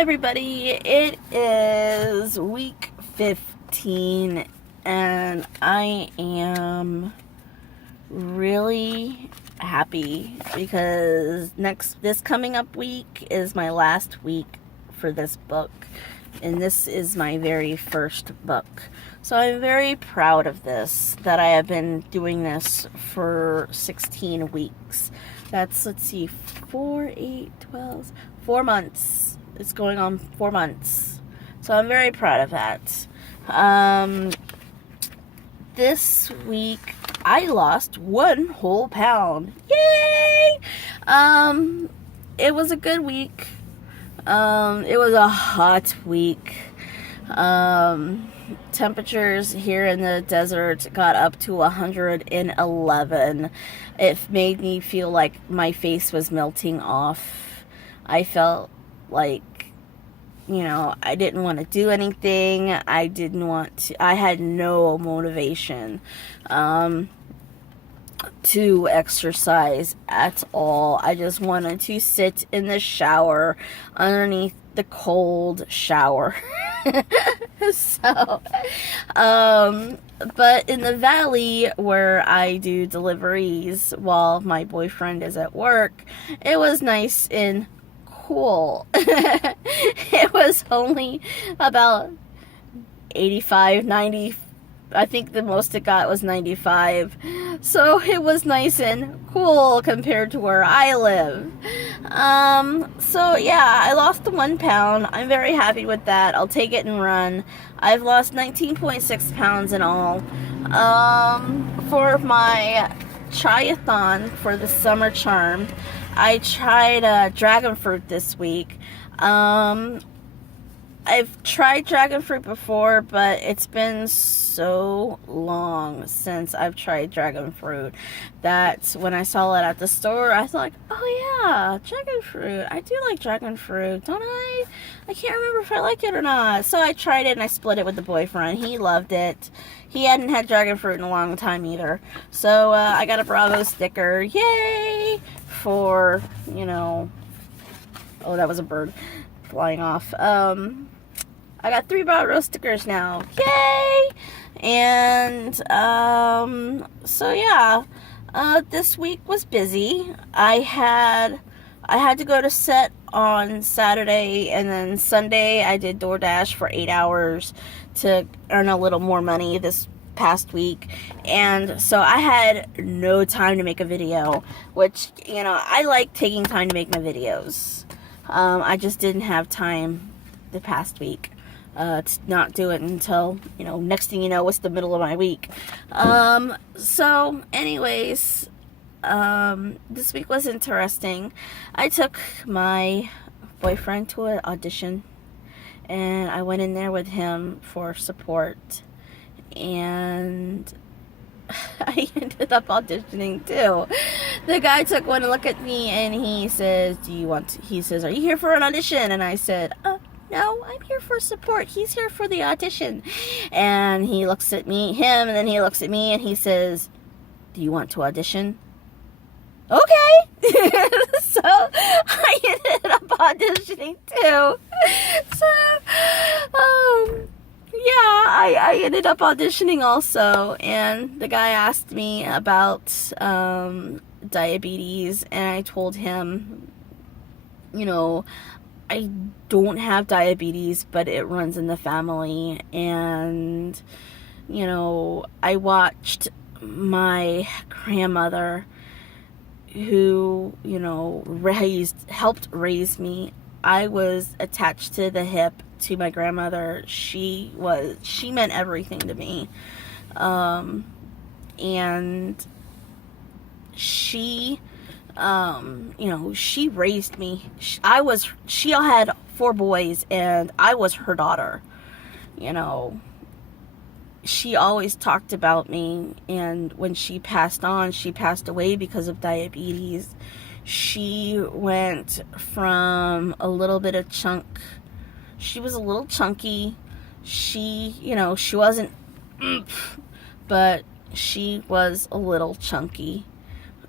Hi everybody, it is week 15 and I am really happy because this coming up week is my last week for this book, and this is my very first book. So I'm very proud of this, that I have been doing this for 16 weeks. That's, let's see, 4, 8, 12, 4 months. It's going on 4 months. So I'm very proud of that. This week I lost 1 whole pound. Yay! It was a good week. It was a hot week. Temperatures here in the desert got up to 111. It made me feel like my face was melting off. I felt like, I didn't want to do anything. I had no motivation to exercise at all. I just wanted to sit in the shower underneath the cold shower. But in the valley where I do deliveries while my boyfriend is at work, it was nice and cool. It was only about 85, 90. I think the most it got was 95. So it was nice and cool compared to where I live. So yeah, I lost the 1 pound. I'm very happy with that. I'll take it and run. I've lost 19.6 pounds in all. For my triathlon for the summer charm, I tried dragon fruit this week. I've tried dragon fruit before, but it's been so long since I've tried dragon fruit that when I saw it at the store, I thought, oh yeah, dragon fruit. I do like dragon fruit, don't I? I can't remember if I like it or not. So I tried it and I split it with the boyfriend. He loved it. He hadn't had dragon fruit in a long time either. So I got a Bravo sticker. Yay! For, oh, that was a bird flying off. I got 3 Bravo stickers now. Yay! And, so yeah. This week was busy. I had to go to set on Saturday, and then Sunday I did DoorDash for 8 hours to earn a little more money this past week. And so I had no time to make a video, which, I like taking time to make my videos. I just didn't have time the past week. To not do it until, next thing you know, it's the middle of my week. So anyways, this week was interesting. I took my boyfriend to an audition, and I went in there with him for support, and I ended up auditioning too. The guy took one look at me and he says, he says, are you here for an audition? And I said, no, I'm here for support. He's here for the audition. And he looks at him, and then he looks at me and he says, do you want to audition? Okay. So I ended up auditioning too. So, yeah, I ended up auditioning also. And the guy asked me about diabetes, and I told him, I don't have diabetes, but it runs in the family. And, I watched my grandmother, who, helped raise me. I was attached to the hip to my grandmother. She meant everything to me. And she raised me. She had 4 boys, and I was her daughter. She always talked about me, and when she passed away because of diabetes. She went from a little bit of chunk. She was a little chunky. She wasn't, but she was a little chunky.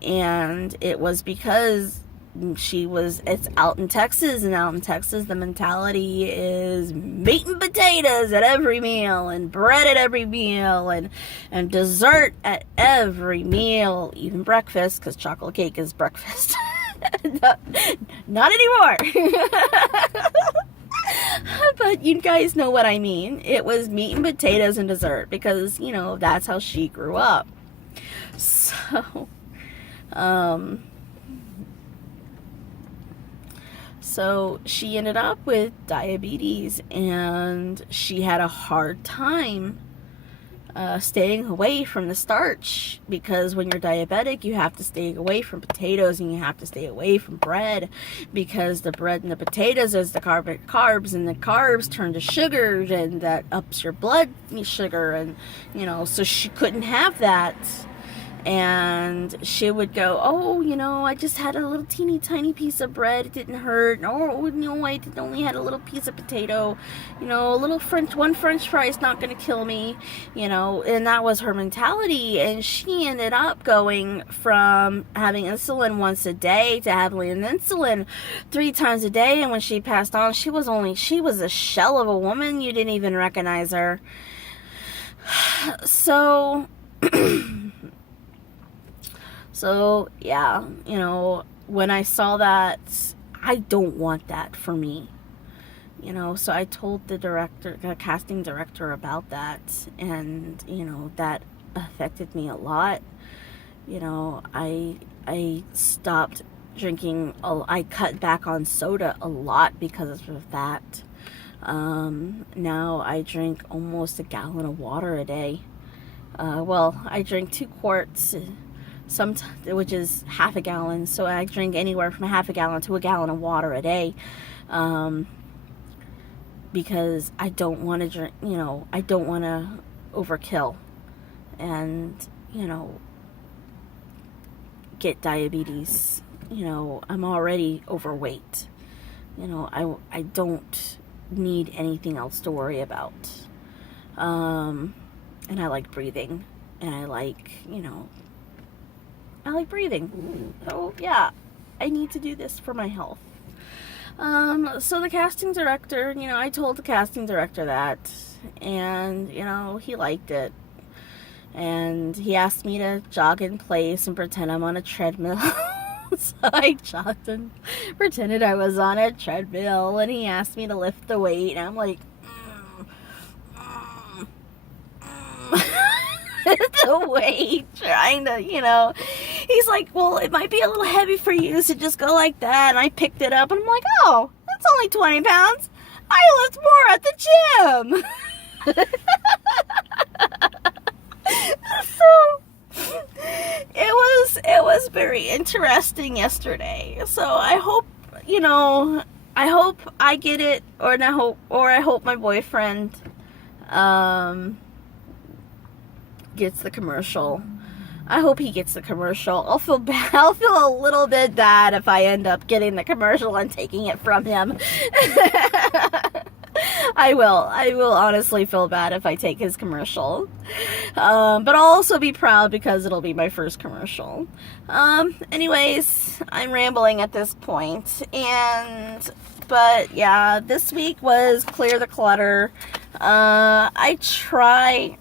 And it was because it's out in Texas, and out in Texas the mentality is meat and potatoes at every meal, and bread at every meal, and dessert at every meal, even breakfast, because chocolate cake is breakfast. Not anymore. But you guys know what I mean. It was meat and potatoes and dessert, because that's how she grew up. So so she ended up with diabetes, and she had a hard time staying away from the starch, because when you're diabetic, you have to stay away from potatoes, and you have to stay away from bread, because the bread and the potatoes is the carbs, and the carbs turn to sugar, and that ups your blood sugar, and so she couldn't have that. And she would go, oh, I just had a little teeny tiny piece of bread, it didn't hurt. Oh, no, I only had a little piece of potato. A little one French fry is not going to kill me. And that was her mentality. And she ended up going from having insulin once a day to having insulin 3 times a day. And when she passed on, she was a shell of a woman. You didn't even recognize her. So... So, yeah, when I saw that, I don't want that for me. So I told the casting director about that, and, that affected me a lot. I stopped drinking, I cut back on soda a lot because of that. Now I drink almost a gallon of water a day. I drink 2 quarts, which is half a gallon, so I drink anywhere from half a gallon to a gallon of water a day, because I don't want to drink, I don't want to overkill and, get diabetes. I'm already overweight. I don't need anything else to worry about. And I like breathing, and I like breathing. So, yeah, I need to do this for my health. So the casting director, I told the casting director that, and, he liked it. And he asked me to jog in place and pretend I'm on a treadmill. So I jogged and pretended I was on a treadmill, and he asked me to lift the weight, and I'm like, the weight, trying to, he's like, well, it might be a little heavy for you, so just go like that. And I picked it up, and I'm like, oh, that's only 20 pounds. I lift more at the gym. So it was very interesting yesterday. So I hope, I hope I get it, or I hope my boyfriend gets the commercial. I hope he gets the commercial. I'll feel bad. I'll feel a little bit bad if I end up getting the commercial and taking it from him. I will honestly feel bad if I take his commercial. But I'll also be proud because it'll be my first commercial. Anyways, I'm rambling at this point. But yeah, this week was clear the clutter. I try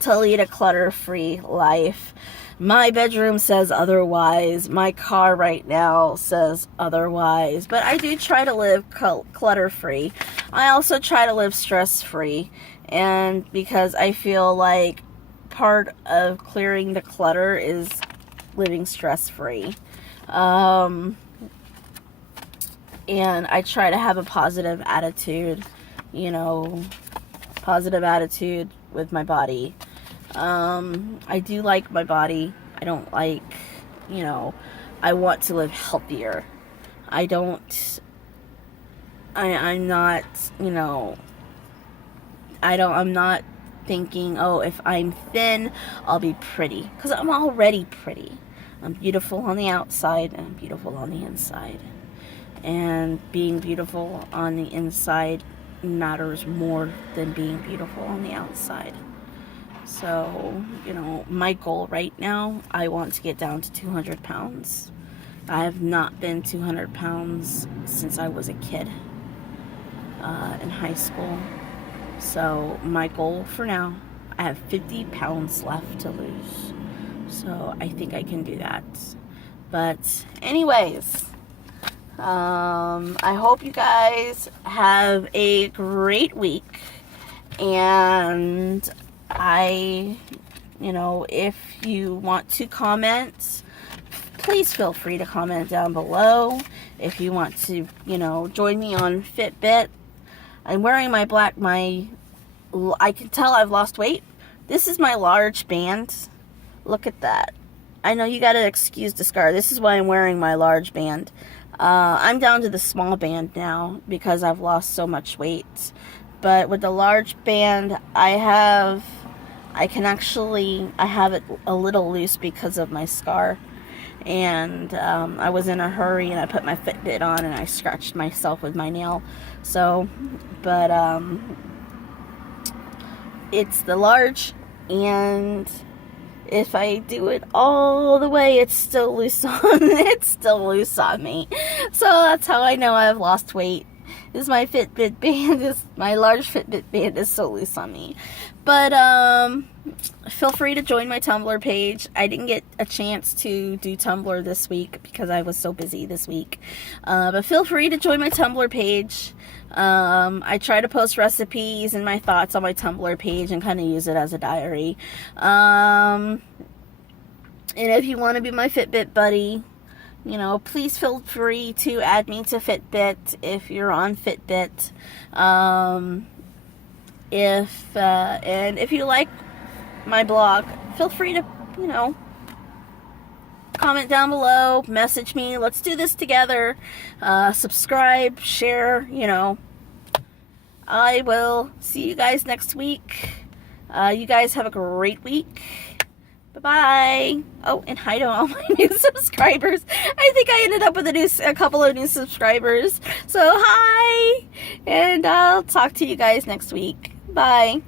to lead a clutter-free life. My bedroom says otherwise. My car right now says otherwise. But I do try to live clutter-free. I also try to live stress-free. And because I feel like part of clearing the clutter is living stress-free. And I try to have a positive attitude. Positive attitude with my body. I do like my body. I don't like, I want to live healthier. I'm not, I'm not thinking, oh, if I'm thin, I'll be pretty. Because I'm already pretty. I'm beautiful on the outside, and I'm beautiful on the inside. And being beautiful on the inside matters more than being beautiful on the outside. So, my goal right now, I want to get down to 200 pounds. I have not been 200 pounds since I was a kid in high school. So my goal for now, I have 50 pounds left to lose. So I think I can do that. But anyways, I hope you guys have a great week. And if you want to comment, please feel free to comment down below. If you want to, join me on Fitbit. I'm wearing I can tell I've lost weight. This is my large band. Look at that. I know you gotta excuse the scar. This is why I'm wearing my large band. I'm down to the small band now because I've lost so much weight. But with the large band, I have it a little loose because of my scar. And I was in a hurry and I put my Fitbit on and I scratched myself with my nail. So, but it's the large, and if I do it all the way, it's still loose on me. So that's how I know I've lost weight. Is my Fitbit band, my large Fitbit band is so loose on me. But feel free to join my Tumblr page. I didn't get a chance to do Tumblr this week because I was so busy this week. But feel free to join my Tumblr page. I try to post recipes and my thoughts on my Tumblr page and kind of use it as a diary. And if you want to be my Fitbit buddy, please feel free to add me to Fitbit if you're on Fitbit. And if you like my blog, feel free to, comment down below, message me. Let's do this together. Subscribe, share, I will see you guys next week. You guys have a great week. Bye-bye. Oh, and hi to all my new subscribers. I think I ended up with a couple of new subscribers. So, hi! And I'll talk to you guys next week. Bye.